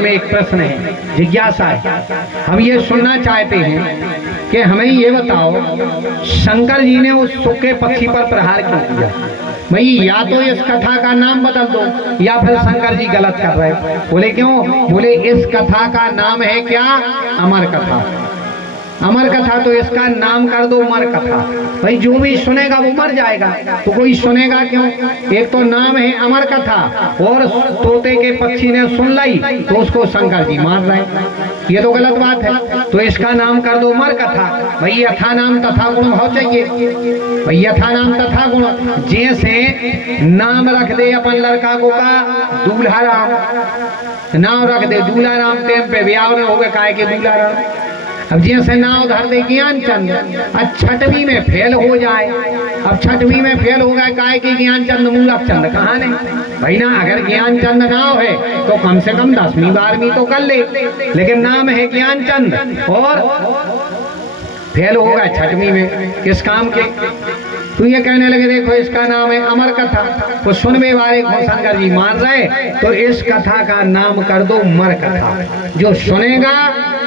में एक प्रश्न है, जिज्ञासा है। हम ये सुनना चाहते हैं कि हमें ये बताओ, शंकर जी ने उस सूखे पक्षी पर प्रहार क्यों किया? भाई या तो इस कथा का नाम बदल दो या फिर शंकर जी गलत कर रहे। बोले क्यों? बोले इस कथा का नाम है क्या? अमर कथा। अमर कथा तो इसका नाम कर दो मर कथा। भाई जो भी सुनेगा वो मर जाएगा, तो कोई सुनेगा क्यों? एक तो नाम है अमर कथा और तोते के पक्षी ने सुन लाई तो उसको शंकर जी मार रहे, ये तो गलत बात है। तो इसका नाम कर दो मर कथा। भाई यथा नाम तथा गुण भाव चाहिए। भाई यथा नाम तथा गुण, जैसे नाम रख दे अपन लड़का को का दूल्हा राम, नाम रख दे दूल्हा राम, टेम पे ब्याह हो गए काय के दूल्हा राम। अब जैसे नाव धर दे ज्ञानचंद, अब छठवीं में फेल हो जाए, अब छठवीं में फेल हो गए काय की ज्ञानचंद मूलक चंद कहाँ ने? भाई ना, अगर ज्ञानचंद नाव है तो कम से कम 10वीं 12वीं तो कर ले, लेकिन नाम है ज्ञानचंद और फेल हो गए छठवीं में, किस काम के? तो ये कहने लगे देखो इसका नाम है अमर कथा, तो सुनने वाले को शंकर जी मार रहे, तो इस कथा का नाम कर दो मर कथा। जो सुनेगा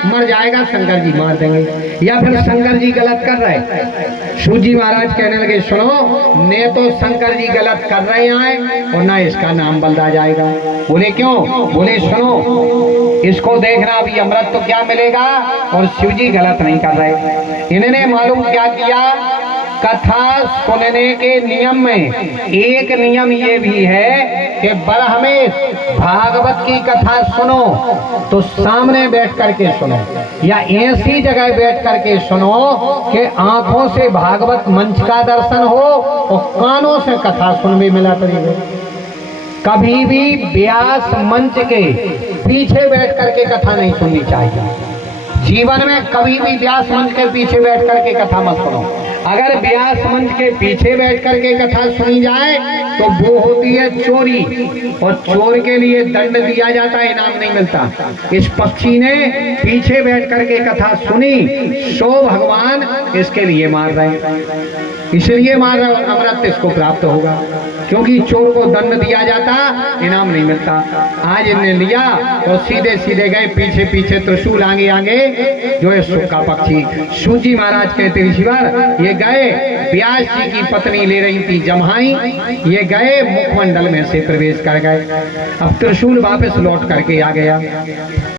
मर जाएगा, शंकर जी मार देंगे। या फिर शंकर जी गलत कर रहे। सूजी महाराज कहने लगे सुनो, ने तो शंकर जी गलत कर रहे हैं और ना इसका नाम बदला जाएगा। बोले क्यों? बोले सुनो, इसको देखना अभी अमृत तो क्या मिलेगा और शिव जी गलत नहीं कर रहे। इन्होंने मालूम क्या किया, कथा सुनने के नियम में एक नियम ये भी है कि ब्रह्मेश भागवत की कथा सुनो तो सामने बैठ करके सुनो, या ऐसी जगह बैठ करके सुनो कि आंखों से भागवत मंच का दर्शन हो और कानों से कथा सुन में मिला करेंगे। कभी भी व्यास मंच के पीछे बैठ करके कथा नहीं सुननी चाहिए। जीवन में कभी भी व्यास मंच के पीछे बैठ करके कथा मत सुनो। अगर व्यास मंच के पीछे बैठ करके कथा सुनी जाए तो वो होती है चोरी, और चोर के लिए दंड दिया जाता है, इनाम नहीं मिलता। इस पक्षी ने पीछे बैठ करके कथा सुनी, सो भगवान इसके लिए मार रहे, इसलिए मार रहे, अमृत इसको प्राप्त होगा, क्योंकि चोर को दंड दिया जाता, इनाम नहीं मिलता। आज इन्हें लिया और सीधे सीधे गए पीछे पीछे त्रिशूल आगे आगे, जो है सूखा पक्षी। सूजी महाराज कहते ऋषिवर, ये गए व्यास जी की पत्नी ले रही थी जम्हाई, ये गए मुखमंडल में से प्रवेश कर गए। अब त्रिशूल वापस लौट करके आ गया।